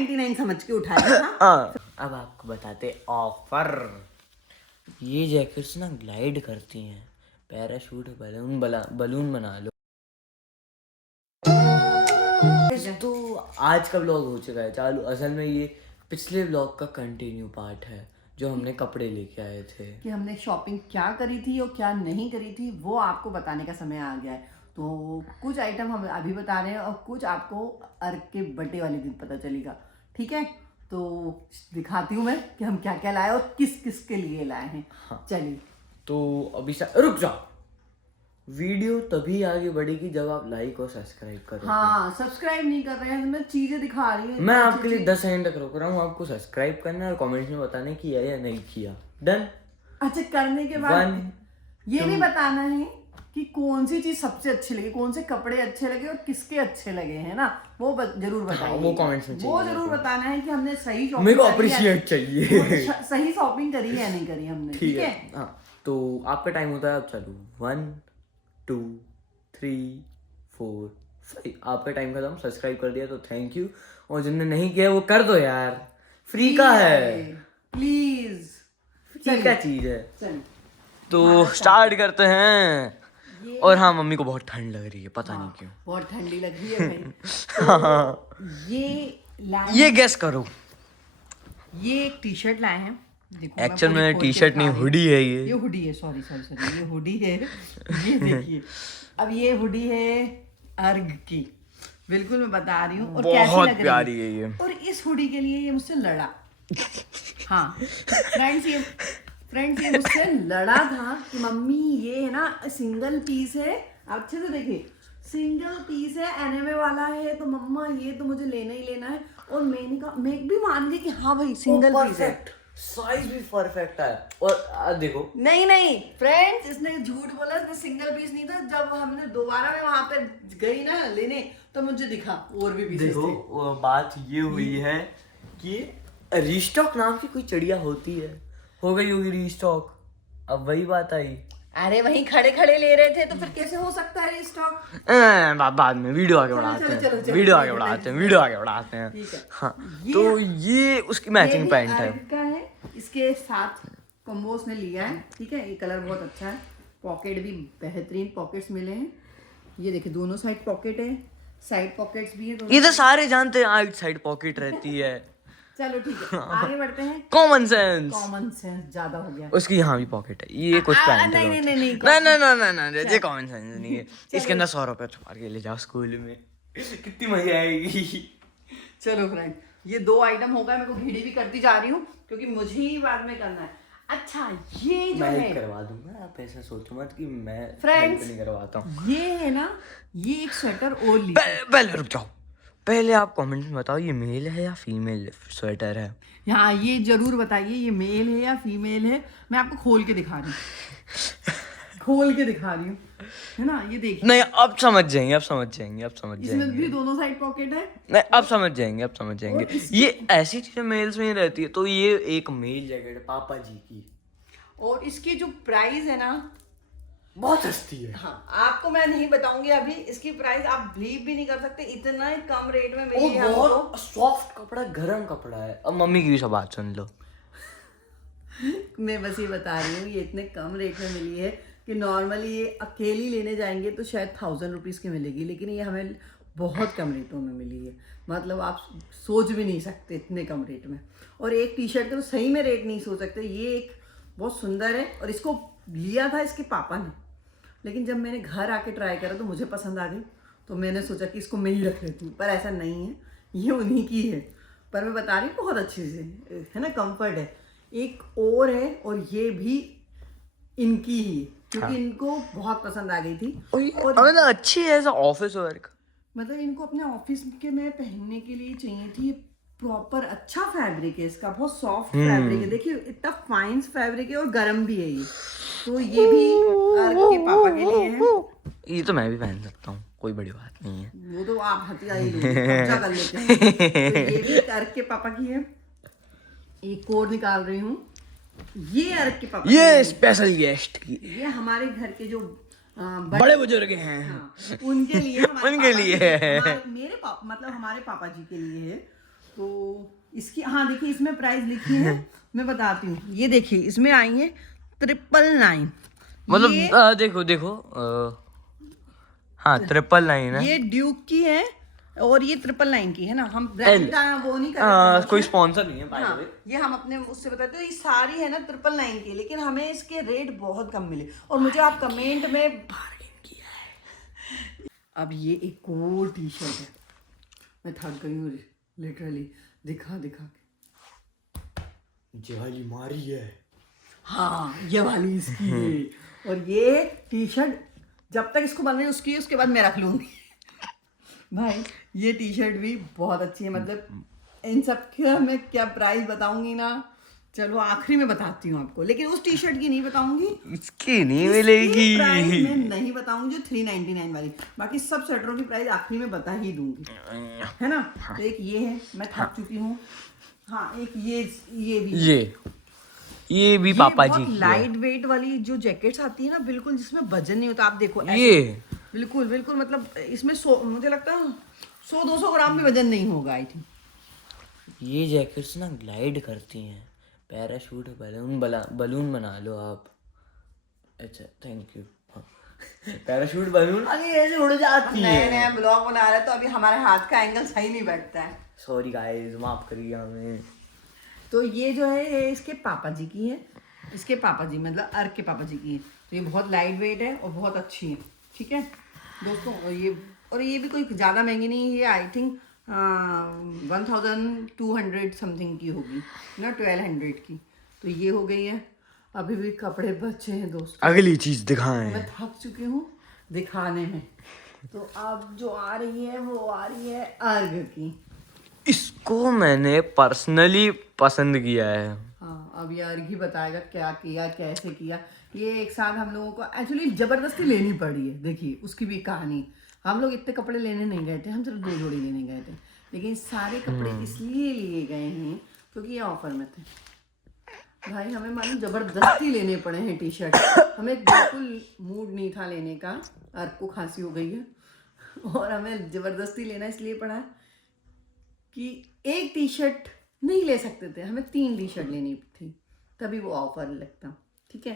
99 समझ के उठाया था। हाँ, अब आपको बताते ऑफर। ये जैकेट्स ना ग्लाइड करती हैं, पैराशूट बलून बना लो। तो आज का ब्लॉग हो चुका है चालू। असल में ये पिछले ब्लॉग का कंटिन्यू पार्ट है जो हमने कपड़े लेके आए थे, कि हमने शॉपिंग क्या करी थी और क्या नहीं करी थी, वो आपको बताने का समय आ गया है। तो कुछ आइटम हम अभी बता रहे हैं और कुछ आपको अर्क के बर्थडे वाले दिन पता चलेगा, ठीक है। तो दिखाती हूँ मैं कि हम क्या क्या लाए और किस किस के लिए लाए हैं। हाँ। चलिए, तो अभी रुक जाओ, वीडियो तभी आगे बढ़ेगी जब आप लाइक और सब्सक्राइब करोगे। हाँ, सब्सक्राइब नहीं कर रहे हैं, मैं चीजें दिखा रही हूँ। मैं आपके लिए 10 सेकंड तक रोक रहा हूँ, आपको सब्सक्राइब करना है और कमेंट्स में बताने किया या नहीं किया। डन। अच्छा, करने के बाद ये भी बताना है कि कौन सी चीज सबसे अच्छी लगी, कौन से कपड़े अच्छे लगे और किसके अच्छे लगे हैं ना, वो जरूर बताइए। वो कमेंट्स में वो जरूर बताना है कि हमने सही शॉपिंग, मेरे को अप्रिशिएट चाहिए। सही शॉपिंग करी है या नहीं करी हमने, ठीक है। हाँ, तो आपका टाइम होता है, अब चलो 1 2 3 4 5। आपका टाइम खत्म। सब्सक्राइब कर दिया तो थैंक यू, और जिनने नहीं किया वो कर दो यार, फ्री का है, प्लीज। फ्री का चीज है। चल, तो स्टार्ट करते हैं। और हाँ, मम्मी को बहुत ठंड लग रही है, पता नहीं क्यों। बहुत ठंडी लग रही है भाई। तो ये गेस करो। ये एक टी शर्ट लाए हैं। देखो, एक्चुअल में टी शर्ट नहीं, हुडी है ये हुडी है, सॉरी, ये हुडी है। ये देखिए, अब ये हुडी है अर्ग की, बिल्कुल मैं बता रही हूँ। और कैसी बहुत लग रही प्यारी है ये। और इस हुडी के लिए ये मुझसे लड़ा। हाँ फ्रेंड्स, ये मुझसे लड़ा था कि मम्मी ये है ना सिंगल पीस है, अच्छे से देखिए, सिंगल पीस है, एनएमए वाला है, तो मम्मा ये तो मुझे लेना ही लेना है। और मैंने कहा, मैं भी मान गई कि हाँ भाई सिंगल पीस है, साइज भी परफेक्ट है। और देखो, नहीं फ्रेंड्स, इसने झूठ बोला, इसने सिंगल पीस नहीं था। जब हमने दोबारा में वहां पे गई ना लेने, तो मुझे दिखा और भी पीसेस थे। देखो बात ये हुई है कि रीस्टॉक नाम की कोई चिड़िया होती है, हो गई होगी रीस्टॉक, अब वही बात आई। अरे वहीं खड़े खड़े ले रहे थे, तो फिर कैसे हो सकता है स्टॉक? बाद में वीडियो आगे बढ़ाते हैं, वीडियो आगे बढ़ाते हैं। ठीक है। हाँ, तो ये उसकी मैचिंग पैंट है। का है, इसके साथ कॉम्बो उसने लिया है, ठीक है। ये कलर बहुत अच्छा है, पॉकेट भी बेहतरीन पॉकेट्स मिले हैं। ये देखिए, दोनों साइड पॉकेट है, साइड पॉकेट्स भी है। ये तो सारे जानते हैं, आइट साइड पॉकेट रहती है। चलो ठीक है, आगे बढ़ते हैं। कॉमन सेंस ज्यादा हो गया। उसकी यहाँ भी पॉकेट है, ये कुछ पैंट है। नहीं, ये कॉमन सेंस नहीं है। इसके अंदर 100 रुपए छुपा के ले जाओ स्कूल में, कितनी मजा आएगी। चलो फ्रेंड, ये 2 आइटम हो गए। मैं को घिड़ी भी करती जा रही हूँ क्योंकि मुझे ही बाद में करना है। अच्छा, ये जो मैं है करवा दूंगा, आप ऐसा सोचो मत कि मैं फ्रेंड्स नहीं करवाता हूँ। ये है ना, ये एक स्वेटर और ली। पहले रुक जाओ, पहले आप कमेंट में बताओ ये मेल है या फीमेल स्वेटर है। हाँ, ये जरूर बताइए, ये मेल है या फीमेल है। मैं आपको खोल के दिखा रही हूँ, है ना। ये देखिए, नहीं, अब समझ जाएंगे। इसमें भी दोनों साइड पॉकेट है। नहीं, अब समझ जाएंगे। ये ऐसी चीजें मेल्स में ही रहती है। तो ये एक मेल जैकेट है पापा जी की, और इसकी जो प्राइस है ना, बहुत सस्ती है। हाँ, आपको मैं नहीं बताऊंगी अभी इसकी प्राइस, आप बिलीव भी नहीं कर सकते, इतना कम रेट में मिली है। बहुत सॉफ्ट कपड़ा, गरम कपड़ा है। अब मम्मी की भी सब बात सुन लो। मैं बस ये बता रही हूँ, ये इतने कम रेट में मिली है कि नॉर्मली ये अकेली लेने जाएंगे तो शायद 1000 रुपीज़ की मिलेगी, लेकिन ये हमें बहुत कम रेटों में मिली है। मतलब आप सोच भी नहीं सकते इतने कम रेट में। और एक टी शर्ट का तो सही में रेट नहीं सोच सकते। ये एक बहुत सुंदर है, और इसको लिया था इसके पापा ने, लेकिन जब मैंने घर आके ट्राई करा तो मुझे पसंद आ गई, तो मैंने सोचा कि इसको मैं ही रख लेती हूँ, पर ऐसा नहीं है, ये उन्हीं की है। पर मैं बता रही हूँ बहुत अच्छी से है ना, कंफर्ट है। एक और है, और ये भी इनकी ही, क्योंकि इनको बहुत पसंद आ गई थी। और अच्छी है ऐसा ऑफिस वर्क, मतलब इनको अपने ऑफिस के में पहनने के लिए चाहिए थी। प्रॉपर अच्छा फैब्रिक है इसका, बहुत सॉफ्ट फैब्रिक है। देखिए, इतना फाइन फैब्रिक है और गर्म भी है ये। तो ये भी अर्क के पापा के लिए है। ये तो मैं भी पहन सकता हूँ, कोई बड़ी बात नहीं है। वो तो आप हथिया ही लोगे, कब्जा कर लेते हैं। तो ये भी अर्क के पापा की है। एक और निकाल रही हूँ, ये अर्क के पापा, ये स्पेशल गेस्ट की, ये हमारे घर के जो बड़े बुजुर्ग हैं, हाँ, उनके लिए उनके लिए मेरे पापा, मतलब हमारे पापा जी के लिए है। तो इसकी हाँ देखिए इसमें प्राइस लिखी है, मैं बताती हूँ। ये देखिए इसमें आई है 999। मतलब देखो देखो हाँ 999 है। ये ड्यूक की है और ये 999 की है ना। हम ब्रांड का वो नहीं कर रहे कोई स्पॉन्सर नहीं है बाय द हाँ, वे। ये हम अपने उससे बताते हैं। ये सारी है ना 999 की, लेकिन हमें इसके रेट बहुत कम मिले और मुझे आप कमेंट में बार्गेन किया है। अब ये एक और टी शर्ट है, मैं थक गई हूँ लिटरली दिखा दिखा के। ये वाली मारी है। हाँ ये वाली इसकी है। और ये टी शर्ट जब तक इसको बन रही है उसके बाद मैं रख लूंगी। भाई ये टी शर्ट भी बहुत अच्छी है, मतलब इन सब के मैं क्या प्राइस बताऊंगी ना, चलो आखिरी में बताती हूँ आपको, लेकिन उस टी शर्ट की नहीं बताऊंगी, इसकी नहीं मिलेगी। प्राइस मैं नहीं बताऊंगी जो 399 वाली। बाकी सब स्वेटरों की प्राइस आखिरी में बता ही दूंगी, है ना। तो एक ये है, मैं थक चुकी हूँ। हाँ एक ये भी ये भी पापा जी बहुत की है। लाइट वेट वाली जो जैकेट्स आती है ना, बिल्कुल जिसमें वजन नहीं होता। आप देखो ऐसे, ये बिल्कुल बिल्कुल, मतलब इसमें मुझे लगता है 100-200 ग्राम भी वजन नहीं होगा आई थिंक। ये जैकेट्स ना ग्लाइड करती हैं। पैराशूट बलून बना लो आप। अच्छा थैंक यू। पैराशूट बलून अरे ऐसे उड़ जाती है। नए नए ब्लॉग बना रहे तो अभी हमारे हाथ का एंगल सही नहीं बैठता है। सॉरी गाइस, माफ करिए हमें। तो ये जो है ये इसके पापा जी की है, इसके पापा जी मतलब अर्क के पापा जी की है। तो ये बहुत लाइट वेट है और बहुत अच्छी है, ठीक है दोस्तों। और ये भी कोई ज़्यादा महंगी नहीं है, ये आई थिंक 1200 समथिंग की होगी ना, 1200 की। तो ये हो गई है। अभी भी कपड़े बचे हैं दोस्तों, अगली चीज दिखाएं। मैं थक चुकी हूँ दिखाने में। तो अब जो आ रही है वो आ रही है अर्ग की। इसको मैंने पर्सनली पसंद किया है। हाँ अब ये अर्ग ही बताएगा क्या किया कैसे किया। ये एक साथ हम लोगों को एक्चुअली जबरदस्ती लेनी पड़ी है। देखिए उसकी भी कहानी, हम लोग इतने कपड़े लेने नहीं गए थे, हम सिर्फ 2 जोड़ी लेने गए थे, लेकिन सारे कपड़े इसलिए लिए गए हैं क्योंकि ये ऑफर में थे। भाई हमें मानो जबरदस्ती लेने पड़े हैं टी शर्ट, हमें बिल्कुल मूड नहीं था लेने का। अर्क को खांसी हो गई है और हमें जबरदस्ती लेना इसलिए पड़ा कि एक टी शर्ट नहीं ले सकते थे, हमें 3 टी शर्ट लेनी थी, तभी वो ऑफर लगता, ठीक है।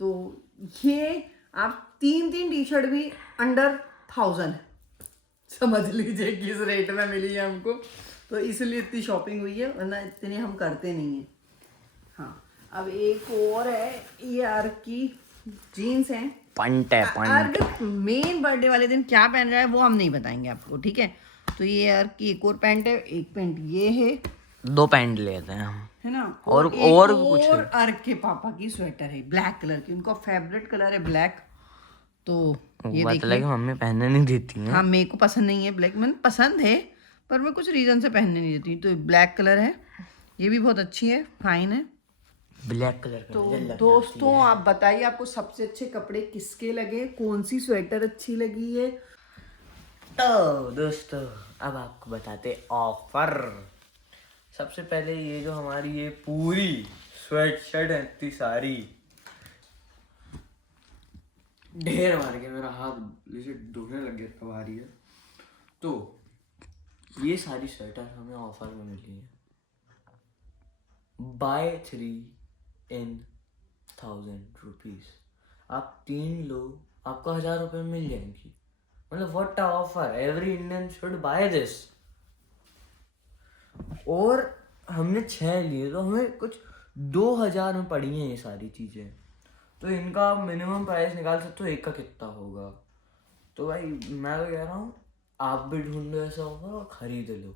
तो ये आप 3 टी शर्ट भी अंडर 1000 है, समझ लीजिए किस रेट में मिली है हमको। तो इसलिए इतनी शॉपिंग हुई है, वरना इतनी हम करते नहीं हैं। हाँ अब एक और है, ये अर्क की जीन्स है। अर्क मेन बर्थडे वाले दिन क्या पहन रहा है वो हम नहीं बताएंगे आपको, ठीक है। तो ये अर्क की एक और पैंट है, एक पैंट ये है, 2 पैंट लेते हैं हम, है ना। और कुछ है। और अर्क के पापा की स्वेटर है ब्लैक कलर की, उनका फेवरेट कलर है ब्लैक। तो ये देखिए, कि मम्मी पहनने नहीं देती हैं। हाँ मेरे को पसंद नहीं है ब्लैक, मैंने पसंद है पर मैं कुछ रीजन से पहनने नहीं देती। तो ब्लैक कलर है, ये भी बहुत अच्छी है, फाइन है। ब्लैक कलर का तो दोस्तों आप बताइए आपको सबसे अच्छे कपड़े किसके लगे, कौन सी स्वेटर अच्छी लगी है। तो दोस्तों अब आपको बताते ऑफर। सबसे पहले ये जो हमारी ये पूरी स्वेट शर्ट है, इतनी सारी ढेर मार के मेरा हाथ जैसे दुखने लग गया, इतना भारी है। तो ये सारी स्वेटर हमें ऑफर में मिली है। Buy 3 in 1000 rupees. आप 3 लो, आपको 1000 रुपये में मिल जाएंगी। मतलब what a offer, every Indian should by this. और हमने 6 लिए तो हमें कुछ 2000 में पड़ी हैं ये सारी चीजें। तो इनका मिनिमम प्राइस निकाल सकते हो एक का कितना होगा। तो भाई मैं तो कह रहा हूँ आप भी ढूंढ लो ऐसा ऑफर और खरीद लो,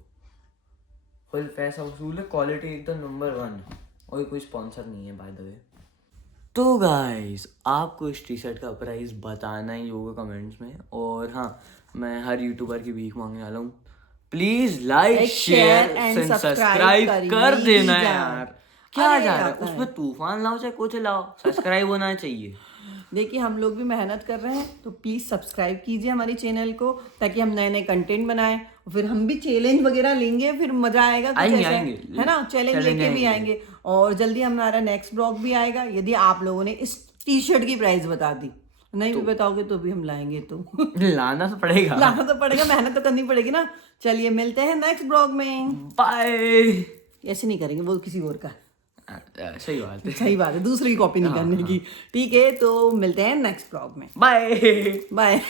फुल पैसा वसूल है, क्वालिटी एकदम नंबर 1। और कोई स्पॉन्सर नहीं है बाय द वे। तो गाइस आपको इस टी शर्ट का प्राइस बताना ही होगा कमेंट्स में। और हाँ मैं हर यूट्यूबर की भीख मांगने वाला हूँ, please like share and subscribe कर देना यार। क्या जा रहा है उसमें, तूफान लाओ चाहे कुछ लाओ, सब्सक्राइब होना चाहिए। देखिए हम लोग भी मेहनत कर रहे हैं, तो प्लीज़ सब्सक्राइब कीजिए हमारी चैनल को, ताकि हम नए नए कंटेंट बनाएं। फिर हम भी चैलेंज वगैरह लेंगे, फिर मजा आएगा कुछ ऐसा, है ना। चैलेंज लेके भी आएंगे और जल्दी हमारा नेक्स्ट ब्लॉग भी आएगा। यदि आप लोगों ने इस टी शर्ट की प्राइस बता दी नहीं भी बताओगे तो भी हम लाएंगे तो लाना तो पड़ेगा। लाना तो पड़ेगा, मेहनत तो करनी पड़ेगी ना। चलिए मिलते हैं नेक्स्ट ब्लॉग में। बाय। ऐसे नहीं करेंगे, वो किसी और का। सही बात है। सही बात है, दूसरी की कॉपी नहीं करने की। ठीक है, तो मिलते हैं नेक्स्ट ब्लॉग में। बाय। बाय।